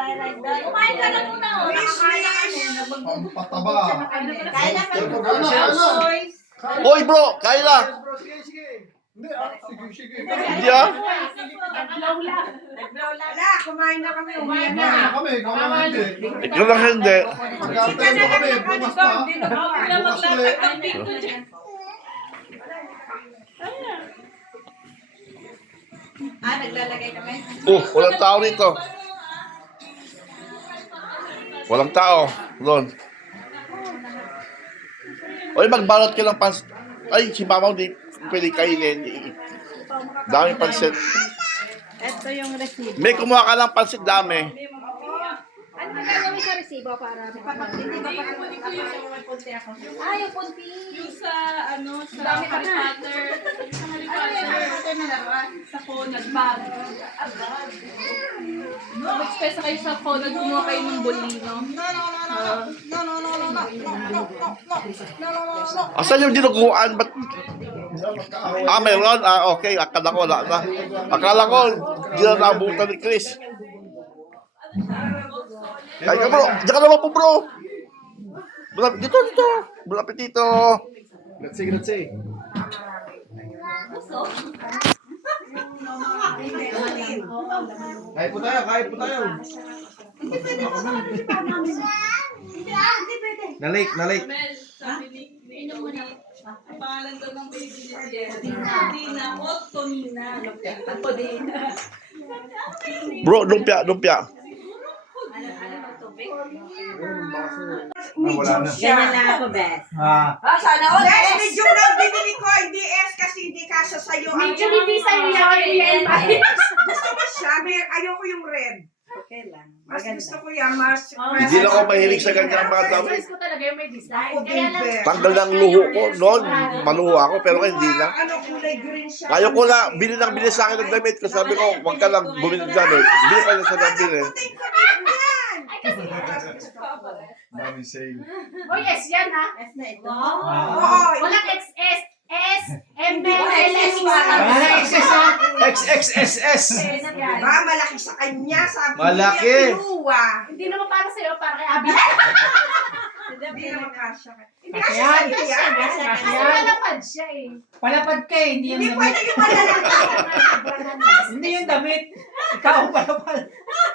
Kumain ka na muna, oh. Nakakain na kami. Pataba. Kain na kami. Hoy bro, Kayla! Sige. Hindi ah? Wala, kumain na kami. Umain na. Kami, hindi. Ikaw lang hindi. Magkantay mo kami, bukas pa. Bukas ulit. Naglalagay kami. Walang tao rito. Walang tao. Doon. Oy, magbalot ka ng pansit. Ay, si Mama hindi pwede kainin. Dami pansit. Ito yung resibo. May kumuha ka ng pansit dami. Ano ang gagawin sa resibo para hindi ba yung punti ako? Yung punti. Yung sa, sa Dami ka Harry na. Potter. Sa Harry Ano Potter. na naman? Sa phone, bag. Mag-express kayo sa phone, gumawa kayo ng bolino. Asan yung dinuguan? Ba't? Meron. Okay. Akala ko wala na. Akala ko, hindi na naabutan ni Chris. Kaya ka bro. Diyan ka naman po bro. Dito. Malapit dito. Grazie. Kain po tayo. Na-late. Mel, sabi ni ang pangalan daw ng baby ni Dina. Tonina. Bro, lumpia. Wala na. Ganyan lang ako, Bes. Sana all S. Medyo lang binili ko, hindi S kasi hindi kasya sa'yo. Medyo hindi sa'yo yan. Gusto ko siya, ayoko yung red. Okay lang. Mas gusto ko yan, mas... Hindi na ako mahilig sa ganyan mga dami. Choice ko talaga yung may design. Ako Kaya din, lang, Bes. Tanggal ng luho ko noon. Maluho ako pero hindi na. Ano, kulay green siya. Ayaw ko na, bili sa akin ng damit. Kasi sabi ko, wag ka lang bumili ng damit. Bili ka na sa ng bili. Mami say. oh yes, yan ha. S na ito. Oo, Walang XS. S, M, L, S. XXSS. diba? Malaki sa kanya, sabi Malaki. niya, pinuwa. Hindi naman para sa'yo, para kay Abby. Hindi naman kasya. Hindi Kasi kasya yan. sa'yo yan. Kasi malapad siya eh. Palapad ka eh, hindi yung Hindi damit. pwede yung malalaki. Hindi yung damit. Ikaw ang palapad.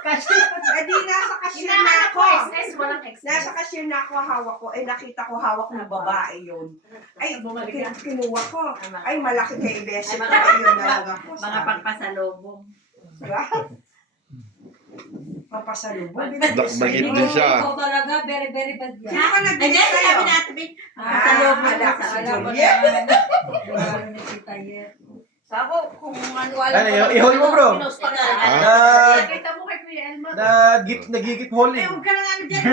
Kasi Eh di nasa cashier na Hinahanap ako. ko XS, walang XS. Nasa cashier na ako, hawak ko. Nakita ko hawak ng babae yun. Ay, kinuha ko. Ay, malaki kay Beshi. Ay, yun na lang ako. Mga pagpasalubong. Diba? Papasalubong. Nagmagip din siya. Ikaw talaga, very, very bad yan. Sino ka nagbili Ayan, sa'yo? sabi natin, Salubong alam na si mo Juliet. Sako, kung ano wala Ano, i-hold mo, bro. Pinost pa ka. Nakita mo kay Kuya Elma. Nagigit holding. Ay, huwag ka na nga dyan.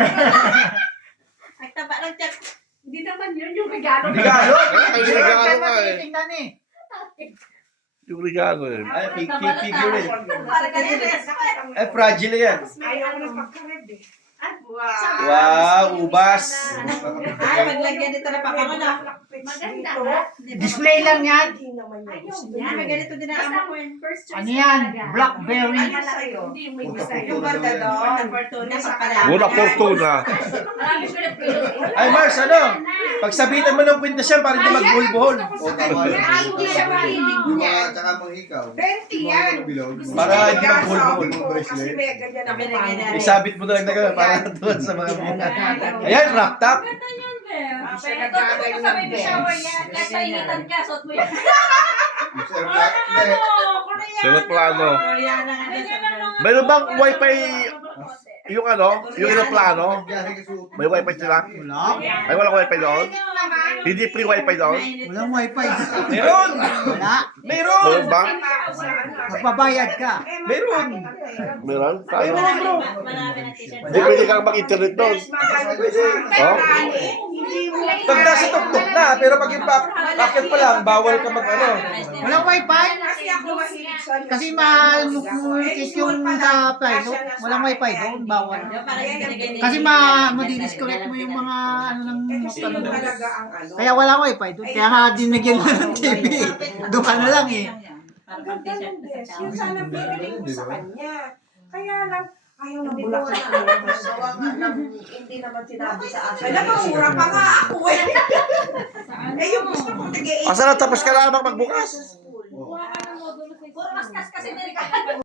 Ay, taba lang dyan. Hindi naman yun yung regalo. Regalo? Ay, regalo nga eh. tinitingnan eh. Yung regalo eh. Ay, figure eh. Para ganyan eh. Ay, fragile yan. Ayaw ko ng pagkared eh. Wow, ubas. Ay, maglagyan dito na papa mo na. Maganda Display lang yan. Hindi naman yun. Yan, may ganito din ang amo ko yun. Ano yan? Blackberry. Ano sa'yo? Hindi yung may Yung banda doon. Nasa pala. Mura fortuna. Marami siya nagpilo. Ay, Mars, ano? Pagsabitan mo ng kwintas yan para hindi magbuhol-buhol. Hindi siya mahilig niya. Tsaka mga ikaw. 20 yan. Para hindi magbuhol-buhol. Kasi may ganyan na Ganyan. Isabit mo doon na gano'n para doon sa mga bunga. Ayan, wrap top. Ito, ito sa baby shower yan. Kahit painitan ka, suot mo yan. Sir Black. Sunod plano. Koreana nga din sa Mayroon bang wifi, yung yung aeroplano? May wifi sila? Wala. Ay, walang wifi doon? Hindi free wifi doon? Walang wifi. Meron! Wala. Meron! Meron ba? Magbabayad ka. Meron! Meron? Tayo. Marami na t-shirt. Hindi pwede kang mag-internet doon. Oh? Pag nasa tuktok na, pero pag yung packet pa lang, bawal ka mag-ano. Walang wifi. Kasi ako mahilig sa... Kasi mahal mo yung sa flight. No? Walang wifi doon. Bawal. Kasi madidisconnect mo yung mga ano ng Kasi yun talaga ang ano. Kaya walang wifi doon. Kaya nga dinagyan mo ng TV. Doon ka na lang eh. Ang ganda ng dress. Yun sana bibili ko sa kanya. Kaya lang, Ayaw ng bulaklak. Gawa nga ng hindi naman sinabi sa akin. Ay, nakamura pa nga ako eh. Eh, yung gusto kong tig-8. Asa na tapos ka lamang magbukas? Kuha ka ng modulo sa Puro kaskas kasi nila.